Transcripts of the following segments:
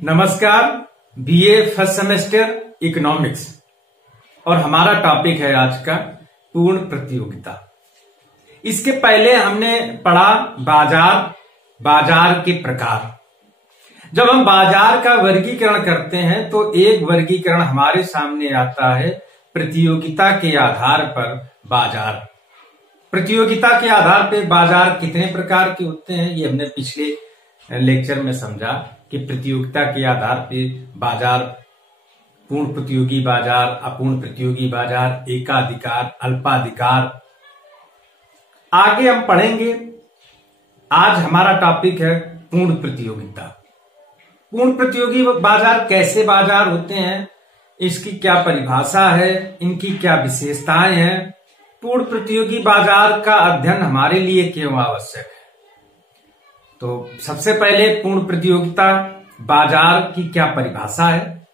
नमस्कार। BA first semester economics और हमारा टॉपिक है आज का पूर्ण प्रतियोगिता। इसके पहले हमने पढ़ा बाजार के प्रकार। जब हम बाजार का वर्गीकरण करते हैं तो एक वर्गीकरण हमारे सामने आता है प्रतियोगिता के आधार पर बाजार। प्रतियोगिता के आधार पर बाजार कितने प्रकार के होते हैं ये हमने पिछले लेक्चर में समझा कि प्रतियोगिता के आधार पर बाजार पूर्ण प्रतियोगी बाजार, अपूर्ण प्रतियोगी बाजार, एकाधिकार, अल्पाधिकार। आगे हम पढ़ेंगे। आज हमारा टॉपिक है पूर्ण प्रतियोगिता। पूर्ण प्रतियोगी बाजार कैसे बाजार होते हैं, इसकी क्या परिभाषा है, इनकी क्या विशेषताएं हैं, पूर्ण प्रतियोगी बाजार का अध्ययन हमारे लिए क्यों आवश्यक है। तो सबसे पहले पूर्ण प्रतियोगिता बाजार की क्या परिभाषा है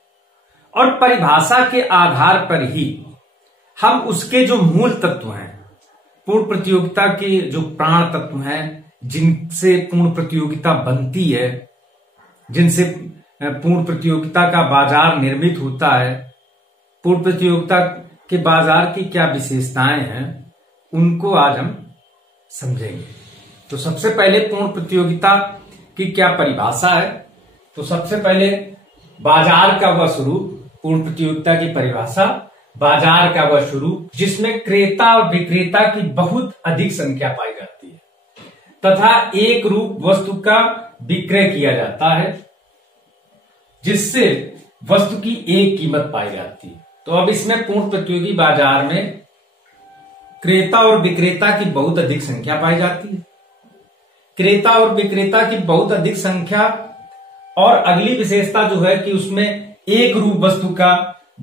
और परिभाषा के आधार पर ही हम उसके जो मूल तत्व हैं, पूर्ण प्रतियोगिता के जो प्राण तत्व हैं जिनसे पूर्ण प्रतियोगिता बनती है, जिनसे पूर्ण प्रतियोगिता का बाजार निर्मित होता है, पूर्ण प्रतियोगिता के बाजार की क्या विशेषताएं हैं, उनको आज हम समझेंगे। तो सबसे पहले पूर्ण प्रतियोगिता की क्या परिभाषा है। तो सबसे पहले बाजार का वह स्वरूप, पूर्ण प्रतियोगिता की परिभाषा, बाजार का वह स्वरूप जिसमें क्रेता और विक्रेता की बहुत अधिक संख्या पाई जाती है तथा एक रूप वस्तु का विक्रय किया जाता है जिससे वस्तु की एक कीमत पाई जाती है। तो अब इसमें पूर्ण प्रतियोगी बाजार में क्रेता और विक्रेता की बहुत अधिक संख्या पाई जाती है। क्रेता और विक्रेता की बहुत अधिक संख्या और अगली विशेषता जो है कि उसमें एक रूप वस्तु का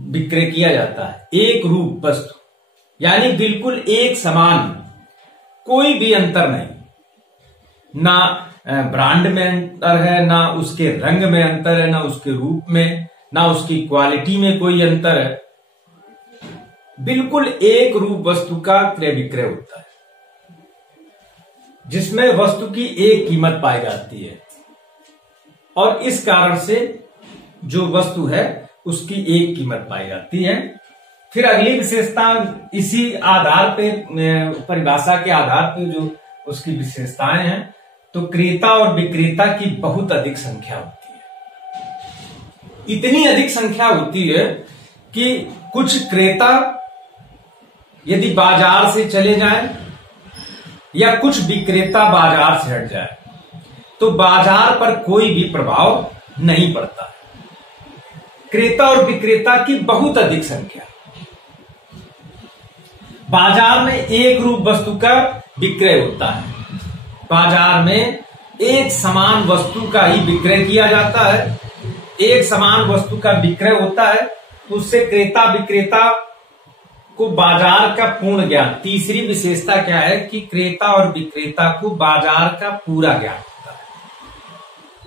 विक्रय किया जाता है। एक रूप वस्तु यानी बिल्कुल एक समान, कोई भी अंतर नहीं, ना ब्रांड में अंतर है, ना उसके रंग में अंतर है, ना उसके रूप में, ना उसकी क्वालिटी में कोई अंतर है। बिल्कुल एक रूप वस्तु का क्रय विक्रय होता है जिसमें वस्तु की एक कीमत पाई जाती है और इस कारण से जो वस्तु है उसकी एक कीमत पाई जाती है। फिर अगली विशेषता इसी आधार पे, परिभाषा के आधार पे जो उसकी विशेषताएं हैं, तो क्रेता और विक्रेता की बहुत अधिक संख्या होती है। इतनी अधिक संख्या होती है कि कुछ क्रेता यदि बाजार से चले जाएं या कुछ विक्रेता बाजार से हट जाए तो बाजार पर कोई भी प्रभाव नहीं पड़ता। क्रेता और विक्रेता की बहुत अधिक संख्या, बाजार में एक रूप वस्तु का विक्रय होता है, बाजार में एक समान वस्तु का ही विक्रय किया जाता है, एक समान वस्तु का विक्रय होता है, उससे क्रेता विक्रेता को बाजार का पूर्ण ज्ञान। तीसरी विशेषता क्या है कि क्रेता और विक्रेता को बाजार का पूरा ज्ञान होता है।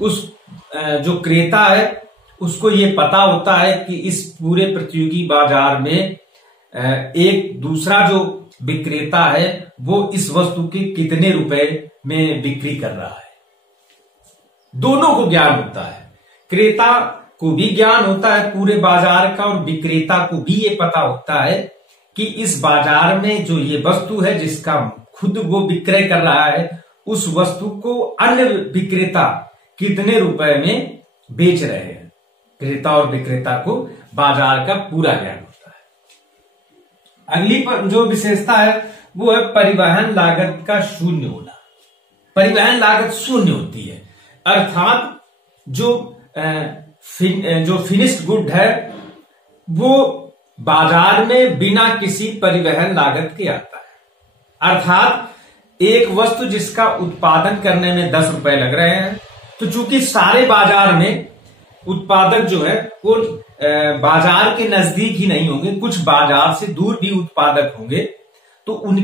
उस जो क्रेता है उसको ये पता होता है कि इस पूरे प्रतियोगी बाजार में एक दूसरा जो विक्रेता है वो इस वस्तु के कितने रुपए में बिक्री कर रहा है। दोनों को ज्ञान होता है, क्रेता को भी ज्ञान होता है पूरे बाजार का और विक्रेता को भी ये पता होता है कि इस बाजार में जो ये वस्तु है जिसका खुद वो विक्रय कर रहा है, उस वस्तु को अन्य विक्रेता कितने रुपए में बेच रहे हैं। क्रेता और विक्रेता को बाजार का पूरा ज्ञान होता है। अगली जो विशेषता है वो है परिवहन लागत का शून्य होना। परिवहन लागत शून्य होती है, अर्थात जो फिनिश्ड गुड है वो बाजार में बिना किसी परिवहन लागत के आता है। अर्थात एक वस्तु जिसका उत्पादन करने में 10 रुपए लग रहे हैं, तो चूंकि सारे बाजार में उत्पादक जो है वो बाजार के नजदीक ही नहीं होंगे, कुछ बाजार से दूर भी उत्पादक होंगे, तो उन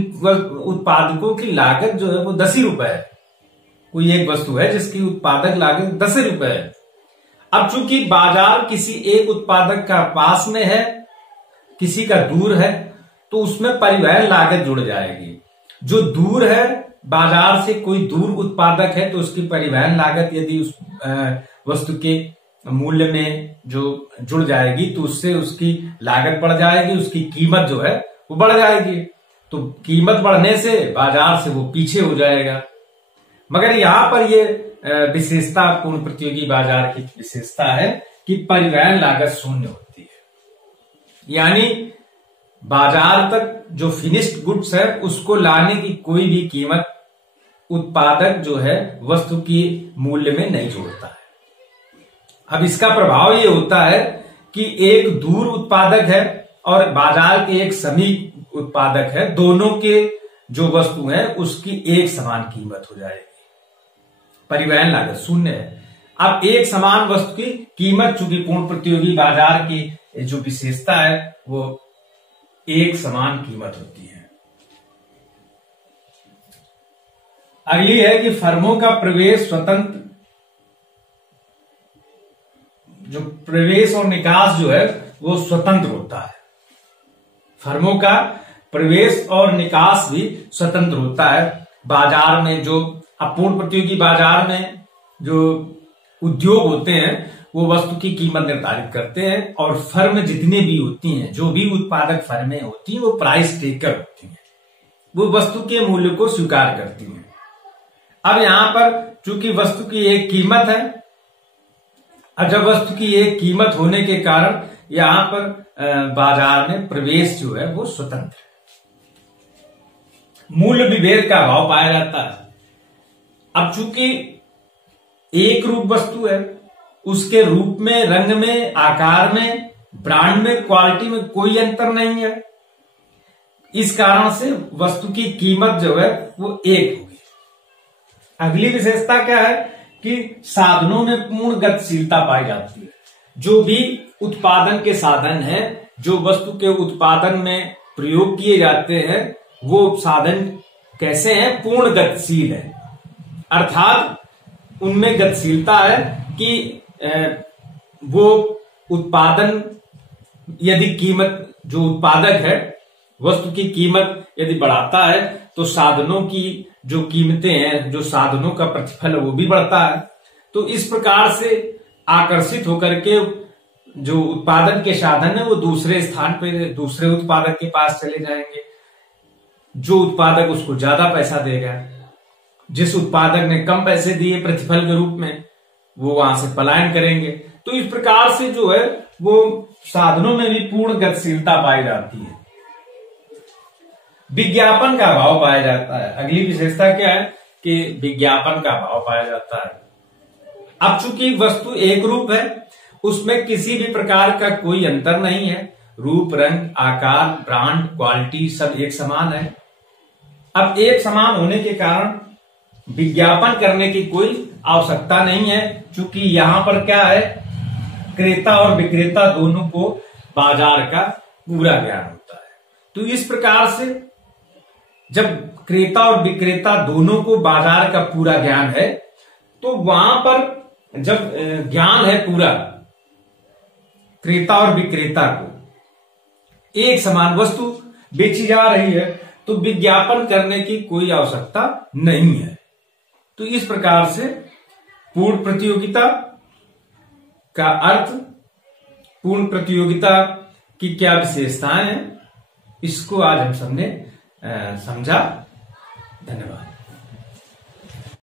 उत्पादकों की लागत जो है वो 10 ही रुपए है। कोई एक वस्तु है जिसकी उत्पादक लागत 10 रुपए है। अब चूंकि बाजार किसी एक उत्पादक का पास में है, किसी का दूर है, तो उसमें परिवहन लागत जुड़ जाएगी। जो दूर है, बाजार से कोई दूर उत्पादक है, तो उसकी परिवहन लागत यदि उस वस्तु के मूल्य में जो जुड़ जाएगी तो उससे उसकी लागत बढ़ जाएगी, उसकी कीमत जो है वो बढ़ जाएगी। तो कीमत बढ़ने से बाजार से वो पीछे हो जाएगा। मगर यहां पर ये विशेषता पूर्ण प्रतियोगी बाजार की विशेषता है कि परिवहन लागत शून्य होती है। यानी बाजार तक जो फिनिश्ड गुड्स है उसको लाने की कोई भी कीमत उत्पादक जो है वस्तु की मूल्य में नहीं जोड़ता है। अब इसका प्रभाव ये होता है कि एक दूर उत्पादक है और बाजार के एक समीप उत्पादक है, दोनों के जो वस्तु है उसकी एक समान कीमत हो जाएगी। परिवहन लागत शून्य है। अब एक समान वस्तु की कीमत, चूंकि पूर्ण प्रतियोगी बाजार की जो विशेषता है वो एक समान कीमत होती है। अगली है कि फर्मों का प्रवेश स्वतंत्र, जो प्रवेश और निकास जो है वो स्वतंत्र होता है। फर्मों का प्रवेश और निकास भी स्वतंत्र होता है। बाजार में जो अपूर्ण प्रतियोगी बाजार में जो उद्योग होते हैं वो वस्तु की कीमत निर्धारित करते हैं और फर्म जितने भी होती हैं, जो भी उत्पादक फर्में होती हैं वो प्राइस टेकर होती हैं, वो वस्तु के मूल्य को स्वीकार करती हैं। अब यहां पर चूंकि वस्तु की एक कीमत है, और जब वस्तु की एक कीमत होने के कारण यहां पर बाजार में प्रवेश जो है वो स्वतंत्र है। मूल्य विभेद का अभाव पाया जाता है। अब चूंकि एक रूप वस्तु है, उसके रूप में, रंग में, आकार में, ब्रांड में, क्वालिटी में कोई अंतर नहीं है। इस कारण से वस्तु की कीमत जो है वो एक होगी। अगली विशेषता क्या है कि साधनों में पूर्ण गतिशीलता पाई जाती है। जो भी उत्पादन के साधन हैं, जो वस्तु के उत्पादन में प्रयोग किए जाते हैं, वो साधन कैसे हैं? पूर्ण गतिशील है। अर्थात उनमें गतिशीलता है कि वो उत्पादन, यदि कीमत, जो उत्पादक है वस्तु की कीमत यदि बढ़ाता है तो साधनों की जो कीमतें हैं, जो साधनों का प्रतिफल वो भी बढ़ता है। तो इस प्रकार से आकर्षित होकर के जो उत्पादन के साधन है वो दूसरे स्थान पे, दूसरे उत्पादक के पास चले जाएंगे। जो उत्पादक उसको ज्यादा पैसा देगा, जिस उत्पादक ने कम पैसे दिए प्रतिफल के रूप में, वो वहां से पलायन करेंगे। तो इस प्रकार से जो है वो साधनों में भी पूर्ण गतिशीलता पाई जाती है। विज्ञापन का अभाव पाया जाता है। अगली विशेषता क्या है कि विज्ञापन का अभाव पाया जाता है। अब चूंकि वस्तु एक रूप है, उसमें किसी भी प्रकार का कोई अंतर नहीं है। रूप, रंग, आकार, ब्रांड, क्वालिटी सब एक समान है। अब एक समान होने के कारण विज्ञापन करने की कोई आवश्यकता नहीं है, चूंकि यहां पर क्या है, क्रेता और विक्रेता दोनों को बाजार का पूरा ज्ञान होता है। तो इस प्रकार से जब क्रेता और विक्रेता दोनों को बाजार का पूरा ज्ञान है तो वहां पर जब ज्ञान है पूरा क्रेता और विक्रेता को, एक समान वस्तु बेची जा रही है तो विज्ञापन करने की कोई आवश्यकता नहीं है। तो इस प्रकार से पूर्ण प्रतियोगिता का अर्थ, पूर्ण प्रतियोगिता की क्या विशेषताएं हैं, इसको आज हम सबने समझा। धन्यवाद।